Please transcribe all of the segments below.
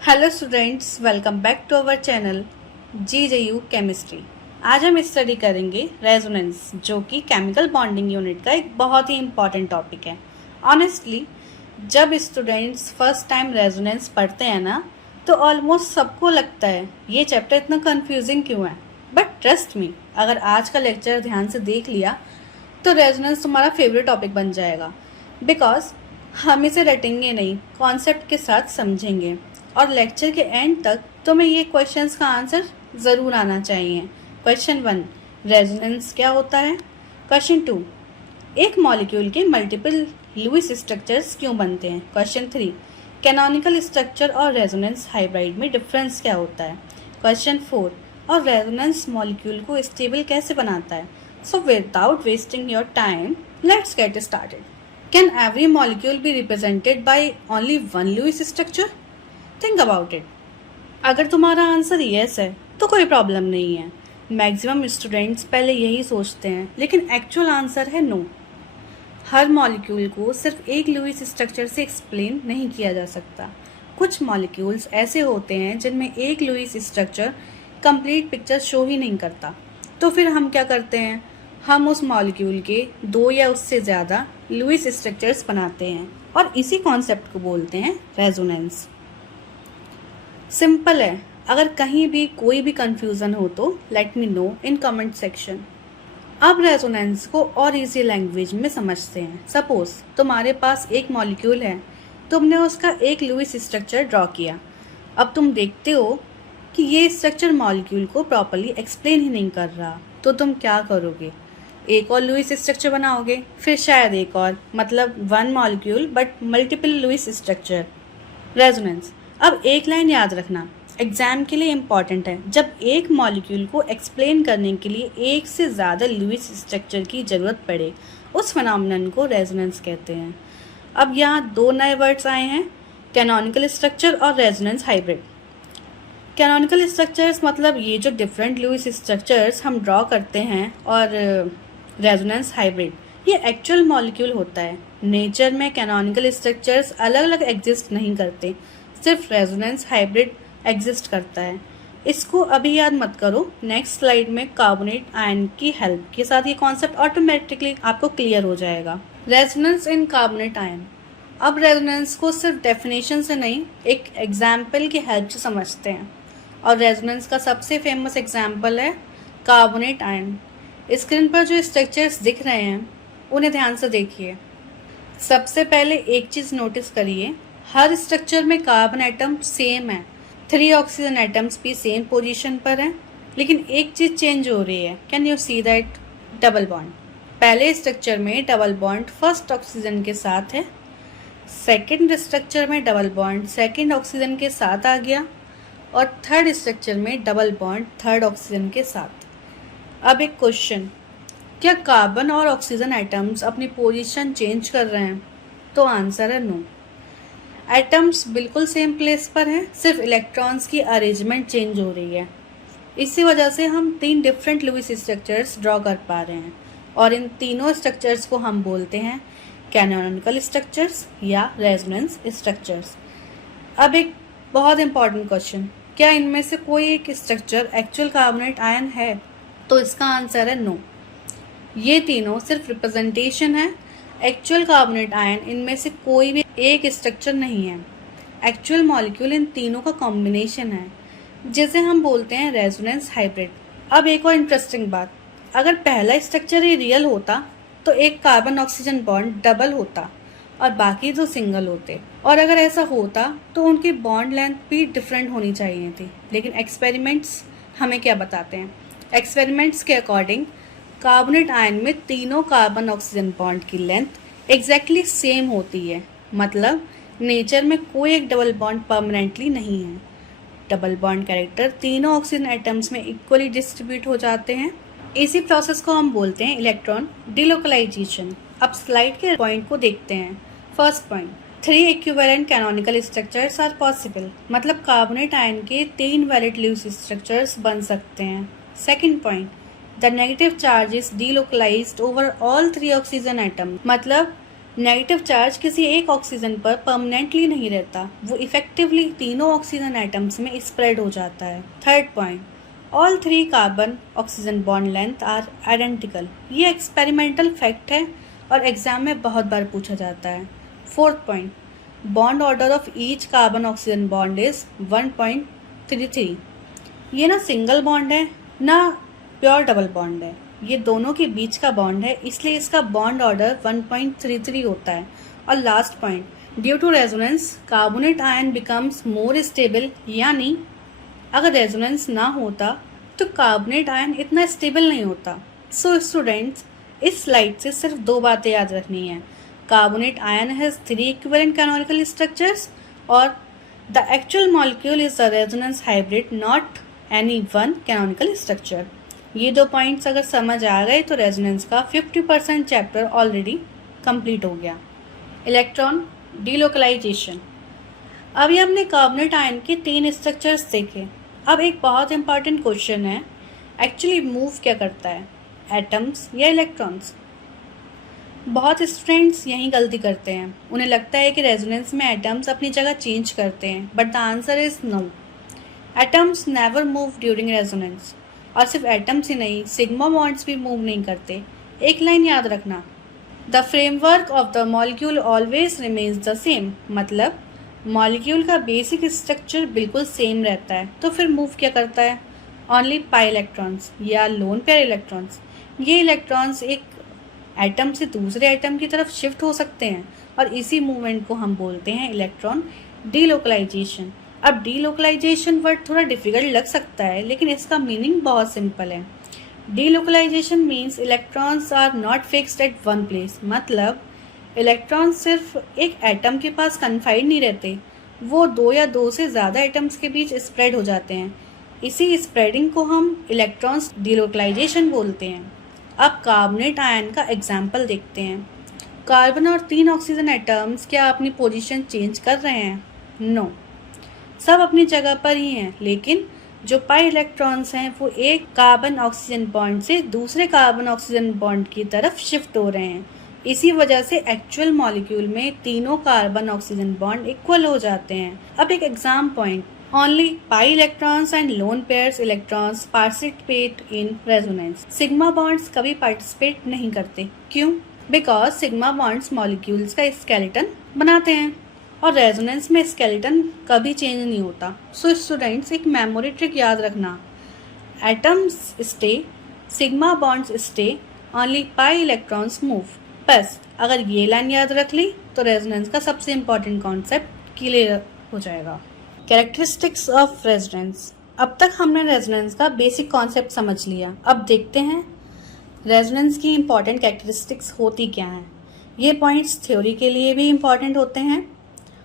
Hello students, welcome back to our channel GJU chemistry. आज हम study करेंगे resonance, जो कि केमिकल बॉन्डिंग यूनिट का एक बहुत ही इम्पॉर्टेंट टॉपिक है। ऑनेस्टली, जब स्टूडेंट्स फर्स्ट टाइम रेजोनेंस पढ़ते हैं ना, तो ऑलमोस्ट सबको लगता है ये चैप्टर इतना कंफ्यूजिंग क्यों है। बट ट्रस्ट मी, अगर आज का लेक्चर ध्यान से देख लिया तो रेजोनेंस तुम्हारा फेवरेट टॉपिक बन जाएगा। बिकॉज हम इसे रटेंगे नहीं, कॉन्सेप्ट के साथ समझेंगे, और लेक्चर के एंड तक तुम्हें ये क्वेश्चंस का आंसर ज़रूर आना चाहिए। क्वेश्चन 1, रेजोनेंस क्या होता है। क्वेश्चन 2, एक मॉलिक्यूल के मल्टीपल लुईस स्ट्रक्चर्स क्यों बनते हैं। क्वेश्चन 3, कैनोनिकल स्ट्रक्चर और रेजोनेंस हाइब्रिड में डिफरेंस क्या होता है। क्वेश्चन 4, और रेजोनेंस मॉलिक्यूल को स्टेबल कैसे बनाता है। So without wasting your time, let's get started. Can every molecule be represented by only one Lewis structure? Think about it. अगर तुम्हारा आंसर यस है तो कोई प्रॉब्लम नहीं है। मैक्सिमम स्टूडेंट्स पहले यही सोचते हैं, लेकिन एक्चुअल आंसर है नो। हर मॉलिक्यूल को सिर्फ एक लुईस स्ट्रक्चर से एक्सप्लेन नहीं किया जा सकता। कुछ मॉलिक्यूल्स ऐसे होते हैं जिनमें एक Lewis structure complete picture show ही नहीं करता। तो फिर हम क्या करते हैं, हम उस मॉलिक्यूल के 2 या उससे ज़्यादा लुईस स्ट्रक्चर्स बनाते हैं, और इसी कॉन्सेप्ट को बोलते हैं रेजोनेंस। सिंपल है। अगर कहीं भी कोई भी कंफ्यूजन हो तो let me know in comment section. अब रेजोनेंस को और इजी लैंग्वेज में समझते हैं। सपोज तुम्हारे पास एक मॉलिक्यूल है, तुमने उसका एक लुईस स्ट्रक्चर ड्रॉ किया। अब तुम देखते हो कि ये स्ट्रक्चर मॉलिक्यूल को प्रॉपर्ली एक्सप्लेन ही नहीं कर रहा, तो तुम क्या करोगे, एक और लुईस स्ट्रक्चर बनाओगे, फिर शायद एक और, मतलब one molecule but multiple Lewis structure. Resonance. अब एक लाइन याद रखना, एग्जाम के लिए इम्पॉर्टेंट है। जब एक मॉलिक्यूल को एक्सप्लेन करने के लिए एक से ज़्यादा लुईस स्ट्रक्चर की ज़रूरत पड़े, उस फिनोमेनन को रेजोनेंस कहते हैं। अब यहाँ 2 नए वर्ड्स आए हैं, कैनोनिकल स्ट्रक्चर और रेजोनेंस हाइब्रिड। कैनोनिकल स्ट्रक्चर्स मतलब ये जो डिफरेंट लुईस स्ट्रक्चर्स हम ड्रॉ करते हैं, और रेजोनेंस हाइब्रिड ये एक्चुअल मॉलिक्यूल होता है। नेचर में कैनोनिकल स्ट्रक्चर्स अलग अलग एग्जिस्ट नहीं करते, सिर्फ रेजोनेंस हाइब्रिड एग्जिस्ट करता है। इसको अभी याद मत करो, नेक्स्ट स्लाइड में कार्बोनेट आयन की हेल्प के साथ ये कॉन्सेप्ट ऑटोमेटिकली आपको क्लियर हो जाएगा। Resonance in carbonate ion. अब रेजोनेंस को सिर्फ डेफिनेशन से नहीं, एक एग्जाम्पल की हेल्प से समझते हैं, और रेजोनेंस का सबसे फेमस एग्जाम्पल है कार्बोनेट आयन। स्क्रीन पर जो स्ट्रक्चर्स दिख रहे हैं उन्हें ध्यान से देखिए। सबसे पहले एक चीज़ नोटिस करिए, हर स्ट्रक्चर में कार्बन एटम सेम है, 3 ऑक्सीजन एटम्स भी सेम पोजीशन पर हैं, लेकिन एक चीज़ चेंज हो रही है। Can you see that? Double bond. पहले स्ट्रक्चर में डबल बॉन्ड फर्स्ट ऑक्सीजन के साथ है, सेकंड स्ट्रक्चर में डबल बॉन्ड सेकंड ऑक्सीजन के साथ आ गया, और थर्ड स्ट्रक्चर में डबल बॉन्ड थर्ड ऑक्सीजन के साथ। अब एक क्वेश्चन, क्या कार्बन और ऑक्सीजन एटम्स अपनी पोजीशन चेंज कर रहे हैं? तो आंसर है नो। एटम्स बिल्कुल सेम प्लेस पर हैं, सिर्फ इलेक्ट्रॉन्स की अरेंजमेंट चेंज हो रही है। इसी वजह से हम 3 डिफरेंट लुईस स्ट्रक्चर्स ड्रॉ कर पा रहे हैं, और इन तीनों स्ट्रक्चर्स को हम बोलते हैं कैनोनिकल स्ट्रक्चर्स या रेजोनेंस स्ट्रक्चर्स। अब एक बहुत इंपॉर्टेंट क्वेश्चन, क्या इनमें से कोई एक स्ट्रक्चर एक्चुअल कार्बोनेट आयन है? तो इसका आंसर है नो। ये तीनों सिर्फ रिप्रेजेंटेशन है, एक्चुअल कार्बोनेट आयन इनमें से कोई भी एक स्ट्रक्चर नहीं है। एक्चुअल मॉलिक्यूल इन तीनों का कॉम्बिनेशन है, जिसे हम बोलते हैं रेजोनेंस हाइब्रिड। अब एक और इंटरेस्टिंग बात, अगर पहला स्ट्रक्चर ही रियल होता तो एक कार्बन ऑक्सीजन बॉन्ड डबल होता और बाकी 2 सिंगल होते, और अगर ऐसा होता तो उनकी बॉन्ड लेंथ भी डिफरेंट होनी चाहिए थी। लेकिन एक्सपेरिमेंट्स हमें क्या बताते हैं? एक्सपेरिमेंट्स के अकॉर्डिंग कार्बोनेट आयन में तीनों कार्बन ऑक्सीजन बॉन्ड की लेंथ एग्जैक्टली सेम होती है। मतलब नेचर में कोई एक डबल बॉन्ड परमानेंटली नहीं है। डबल बॉन्ड कैरेक्टर तीनों ऑक्सीजन एटम्स में इक्वली डिस्ट्रीब्यूट हो जाते हैं। इसी प्रोसेस को हम बोलते हैं इलेक्ट्रॉन डिलोकलाइजेशन। अब स्लाइड के पॉइंट को देखते हैं। First point, 3 equivalent canonical structures are possible, मतलब कार्बोनेट आयन के 3 वैलिड लुईस स्ट्रक्चर्स बन सकते हैं। Second point, the negative charge is delocalised over all 3 oxygen atom, मतलब नेगेटिव चार्ज किसी एक ऑक्सीजन पर परमानेंटली नहीं रहता, वो इफेक्टिवली तीनों ऑक्सीजन एटम्स में स्प्रेड हो जाता है। Third point, all 3 carbon oxygen bond length are identical. ये एक्सपेरिमेंटल फैक्ट है और एग्जाम में बहुत बार पूछा जाता है। Fourth point, bond order of each carbon oxygen bond is 1.33। ये ना सिंगल बॉन्ड है ना प्योर डबल बॉन्ड है, ये दोनों के बीच का बॉन्ड है, इसलिए इसका बॉन्ड ऑर्डर 1.33 होता है। और last point, due to resonance carbonate ion becomes more stable, यानी अगर रेजोनेंस ना होता तो कार्बोनेट आयन इतना स्टेबल नहीं होता। सो स्टूडेंट्स, इस स्लाइड से सिर्फ 2 बातें याद रखनी है। Carbonate ion has 3 equivalent canonical structures और the actual molecule is the resonance hybrid, not any one canonical structure. ये 2 पॉइंट्स अगर समझ आ गए तो रेजोनेंस का 50% चैप्टर ऑलरेडी कंप्लीट हो गया। Electron delocalization. अभी हमने कार्बोनेट आयन के 3 स्ट्रक्चर्स देखे। अब एक बहुत इंपॉर्टेंट क्वेश्चन है, एक्चुअली मूव क्या करता है, एटम्स या इलेक्ट्रॉन्स? बहुत स्टूडेंट्स यही गलती करते हैं, उन्हें लगता है कि रेजोनेंस में एटम्स अपनी जगह चेंज करते हैं, but the answer is no. Atoms never move during resonance. और सिर्फ एटम्स ही नहीं, सिग्मा बॉन्ड्स भी मूव नहीं करते। एक लाइन याद रखना, the framework of the molecule always remains the same. मतलब मॉलिक्यूल का बेसिक स्ट्रक्चर बिल्कुल सेम रहता है, तो फिर मूव क्या करता है? ओनली पाई इलेक्ट्रॉन्स या लोन पेयर इलेक्ट्रॉन्स। ये इलेक्ट्रॉन्स एक एटम से दूसरे एटम की तरफ शिफ्ट हो सकते हैं और इसी मूवमेंट को हम बोलते हैं इलेक्ट्रॉन डीलोकलाइजेशन। अब डीलोकलाइजेशन वर्ड थोड़ा डिफिकल्ट लग सकता है, लेकिन इसका मीनिंग बहुत सिंपल है। Delocalization means electrons are not fixed at one place. मतलब इलेक्ट्रॉन सिर्फ एक एटम के पास कन्फाइंड नहीं रहते, वो 2 या 2 से ज़्यादा एटम्स के बीच स्प्रेड हो जाते हैं। इसी स्प्रेडिंग को हम इलेक्ट्रॉन्स डीलोकलाइजेशन बोलते हैं। अब कार्बोनेट आयन का एग्जाम्पल देखते हैं। कार्बन और 3 ऑक्सीजन एटम्स क्या अपनी पोजीशन चेंज कर रहे हैं? नो, सब अपनी जगह पर ही हैं, लेकिन जो पाई इलेक्ट्रॉन्स हैं वो एक कार्बन ऑक्सीजन बॉन्ड से दूसरे कार्बन ऑक्सीजन बॉन्ड की तरफ शिफ्ट हो रहे हैं। इसी वजह से एक्चुअल मॉलिक्यूल में तीनों कार्बन ऑक्सीजन बॉन्ड इक्वल हो जाते हैं। अब एक exam point, only pi electrons and lone pairs electrons participate in resonance. Sigma bonds कभी पार्टिसिपेट नहीं करते। क्यों? बिकॉज सिग्मा बॉन्ड्स मॉलिक्यूल्स का स्केलेटन बनाते हैं और रेजोनेंस में स्केलेटन कभी चेंज नहीं होता। सो स्टूडेंट्स, एक मेमोरी ट्रिक याद रखना, atoms stay, sigma bonds stay, only pi electrons move. बस अगर ये लाइन याद रख ली तो रेजोनेंस का सबसे इम्पॉर्टेंट कॉन्सेप्ट क्लियर हो जाएगा। Characteristics of resonance. अब तक हमने रेजोनेंस का बेसिक कॉन्सेप्ट समझ लिया। अब देखते हैं रेजोनेंस की इम्पॉर्टेंट कैरेक्टरिस्टिक्स होती क्या हैं। ये पॉइंट्स थ्योरी के लिए भी इम्पॉर्टेंट होते हैं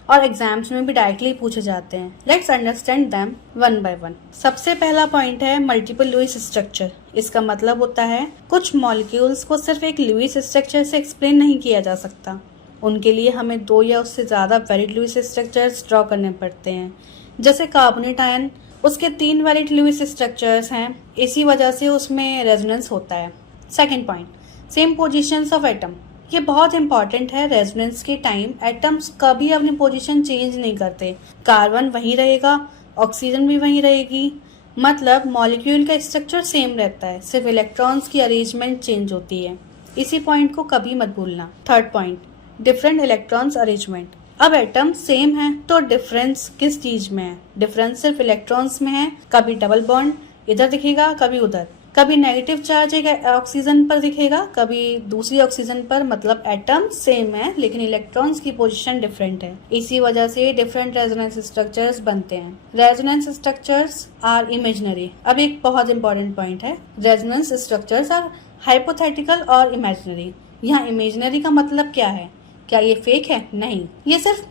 और एग्जाम्स में भी डायरेक्टली पूछे जाते हैं। Let's understand them one by one. सबसे पहला पॉइंट है मल्टीपल लुईस स्ट्रक्चर। इसका मतलब होता है कुछ मॉलिक्यूल्स को सिर्फ एक लुईस स्ट्रक्चर से एक्सप्लेन नहीं किया जा सकता, उनके लिए हमें 2 या उससे ज़्यादा वैलिड लुईस स्ट्रक्चर्स ड्रॉ करने पड़ते हैं। जैसे कार्बोनेट आयन, उसके 3 वैलिड लुईस स्ट्रक्चर्स हैं, इसी वजह से उसमें रेजोनेंस होता है। Second point, same positions of atom. ये बहुत इंपॉर्टेंट है। रेजोनेंस के टाइम एटम्स कभी अपनी पोजीशन चेंज नहीं करते। कार्बन वहीं रहेगा, ऑक्सीजन भी वहीं रहेगी, मतलब मॉलिक्यूल का स्ट्रक्चर सेम रहता है, सिर्फ इलेक्ट्रॉन्स की अरेंजमेंट चेंज होती है। इसी पॉइंट को कभी मत भूलना। Third point, different electrons arrangement. अब एटम्स सेम है तो डिफरेंस किस चीज में है? डिफरेंस सिर्फ इलेक्ट्रॉन्स में है। कभी डबल बॉन्ड इधर दिखेगा, कभी उधर, कभी नेगेटिव चार्ज एक ऑक्सीजन पर दिखेगा, कभी दूसरी ऑक्सीजन पर। मतलब एटम सेम है लेकिन इलेक्ट्रॉन्स की पोजीशन डिफरेंट है। इसी वजह से डिफरेंट रेजोनेंस स्ट्रक्चर्स बनते हैं। Resonance structures are imaginary. अब एक बहुत इंपॉर्टेंट पॉइंट है, रेजोनेंस स्ट्रक्चर्स आर हाइपोथेटिकल और इमेजिनरी। यहाँ इमेजिनरी का मतलब क्या है? क्या ये फेक है? नहीं, ये सिर्फ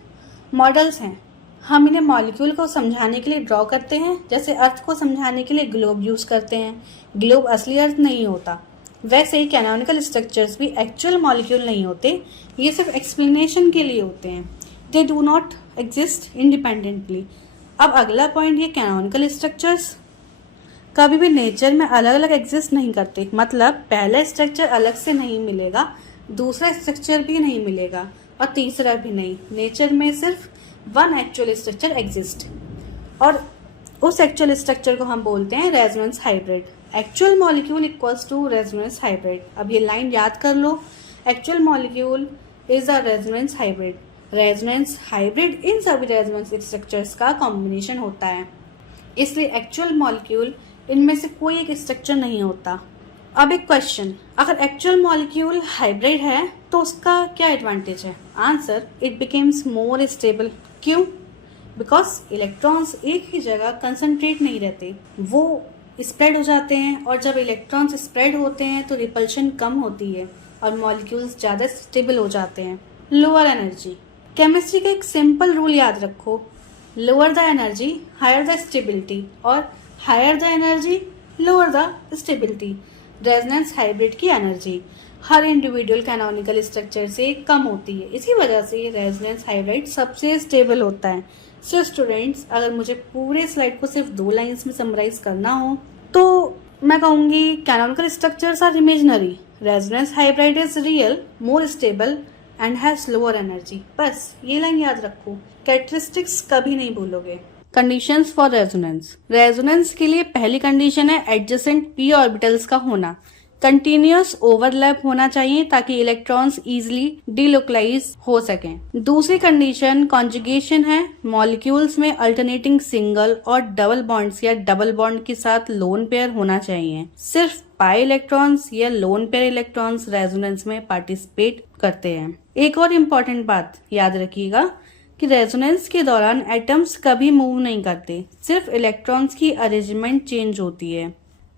मॉडल्स हैं। हम इन्हें मॉलिक्यूल को समझाने के लिए ड्रॉ करते हैं, जैसे अर्थ को समझाने के लिए ग्लोब यूज करते हैं। ग्लोब असली अर्थ नहीं होता। वैसे ही कैनोनिकल स्ट्रक्चर्स भी एक्चुअल मॉलिक्यूल नहीं होते, ये सिर्फ एक्सप्लेनेशन के लिए होते हैं। They do not exist independently. अब अगला पॉइंट, ये कैनोनिकल स्ट्रक्चर्स कभी भी नेचर में अलग अलग एग्जिस्ट नहीं करते। मतलब पहला स्ट्रक्चर अलग से नहीं मिलेगा, दूसरा स्ट्रक्चर भी नहीं मिलेगा और तीसरा भी नहीं। नेचर में सिर्फ वन एक्चुअल स्ट्रक्चर एग्जिस्ट और उस एक्चुअल स्ट्रक्चर को हम बोलते हैं resonance hybrid. Actual molecule equals to resonance hybrid. अब ये लाइन याद कर लो, actual molecule is a resonance hybrid. Resonance hybrid इन सभी रेजोनेंस स्ट्रक्चर्स का कॉम्बिनेशन होता है, इसलिए एक्चुअल मॉलिक्यूल इनमें से कोई एक स्ट्रक्चर नहीं होता। अब एक क्वेश्चन, अगर एक्चुअल मॉलिक्यूल हाइब्रिड है तो उसका क्या एडवांटेज है? Answer, it becomes more stable. क्यों? बिकॉज इलेक्ट्रॉन्स एक ही जगह कंसंट्रेट नहीं रहते, वो स्प्रेड हो जाते हैं और जब इलेक्ट्रॉन्स स्प्रेड होते हैं तो रिपल्शन कम होती है और मॉलिक्यूल्स ज़्यादा स्टेबल हो जाते हैं। Lower energy. केमिस्ट्री का एक सिंपल रूल याद रखो, lower the energy higher the stability और higher the energy lower the stability. Resonance hybrid की एनर्जी हर इंडिविजुअल कैनोनिकल स्ट्रक्चर से कम होती है, इसी वजह से रेजोनेंस हाइब्रिड सबसे स्टेबल होता है। सो स्टूडेंट्स, अगर मुझे पूरे स्लाइड को सिर्फ 2 लाइंस में समराइज करना हो तो मैं कहूँगी canonical structures are imaginary, resonance hybrid is real, more stable and has lower energy. बस ये लाइन याद रखो, कैरेक्टरिस्टिक्स कभी नहीं भूलोगे। Conditions for resonance. रेजोनेंस के लिए पहली कंडीशन है एडजेसेंट पी ऑर्बिटल्स का होना। कंटिन्यूअस ओवरलैप होना चाहिए ताकि इलेक्ट्रॉन्स इजीली डिलोकलाइज हो सकें। दूसरी कंडीशन कॉन्जुगेशन है। मॉलिक्यूल्स में अल्टरनेटिंग सिंगल और डबल बॉन्ड्स या डबल बॉन्ड के साथ लोन पेयर होना चाहिए। सिर्फ पाई इलेक्ट्रॉन्स या लोन पेयर इलेक्ट्रॉन्स रेजोनेंस में पार्टिसिपेट करते हैं। एक और इम्पोर्टेंट बात याद रखिएगा कि रेजोनेंस के दौरान एटम्स कभी मूव नहीं करते, सिर्फ इलेक्ट्रॉन्स की अरेंजमेंट चेंज होती है।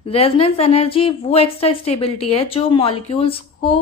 रेजोनेंस एनर्जी वो एक्स्ट्रा स्टेबिलिटी है जो मॉलिक्यूल्स को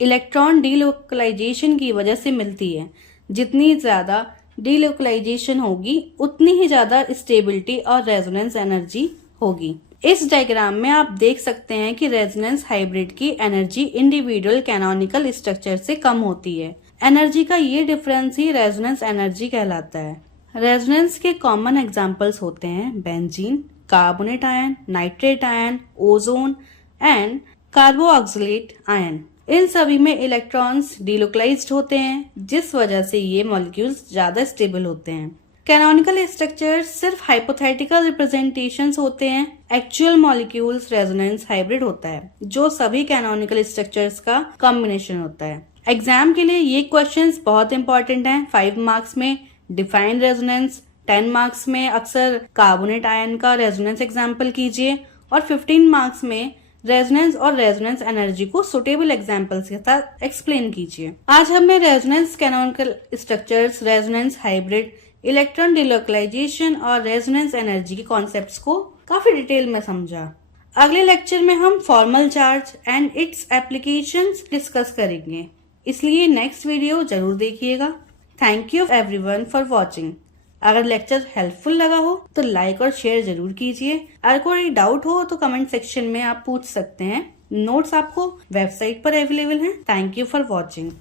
इलेक्ट्रॉन डीलोकलाइजेशन की वजह से मिलती है। जितनी ज्यादा डीलोकलाइजेशन होगी उतनी ही ज्यादा स्टेबिलिटी और रेजोनेंस एनर्जी होगी। इस डायग्राम में आप देख सकते हैं कि रेजोनेंस हाइब्रिड की एनर्जी इंडिविजुअल कैनोनिकल स्ट्रक्चर से कम होती है। एनर्जी का ये डिफरेंस ही रेजोनेंस एनर्जी कहलाता है। रेजोनेंस के कॉमन एग्जांपल्स होते हैं benzene, carbonate ion, nitrate ion, ozone and carboxylate ion. इन सभी में इलेक्ट्रॉन्स डिलोकलाइज्ड होते हैं, जिस वजह से ये मॉलिक्यूल्स ज्यादा स्टेबल होते हैं। कैनोनिकल स्ट्रक्चर्स सिर्फ हाइपोथेटिकल रिप्रेजेंटेशंस होते हैं। एक्चुअल मॉलिक्यूल्स रेजोनेंस हाइब्रिड होता है, जो सभी कैनोनिकल स्ट्रक्चर्स का कॉम्बिनेशन होता है। एग्जाम के लिए ये क्वेश्चंस बहुत इंपॉर्टेंट हैं। 5 मार्क्स में डिफाइन रेजोनेंस, 10 मार्क्स में अक्सर कार्बोनेट आयन का रेजोनेंस एग्जाम्पल कीजिए और 15 मार्क्स में रेजोनेंस और रेजोनेंस एनर्जी को सुटेबल एग्जाम्पल्स के साथ एक्सप्लेन कीजिए। आज हमने resonance canonical structures, resonance hybrid, electron delocalisation और रेजोनेंस एनर्जी के कॉन्सेप्ट्स को काफी डिटेल में समझा। अगले लेक्चर में हम formal charge and it's applications discuss करेंगे, इसलिए नेक्स्ट वीडियो जरूर देखिएगा। Thank you everyone for watching. अगर लेक्चर हेल्पफुल लगा हो तो लाइक और शेयर जरूर कीजिए। अगर कोई डाउट हो तो कमेंट सेक्शन में आप पूछ सकते हैं। नोट्स आपको वेबसाइट पर अवेलेबल हैं। Thank you for watching.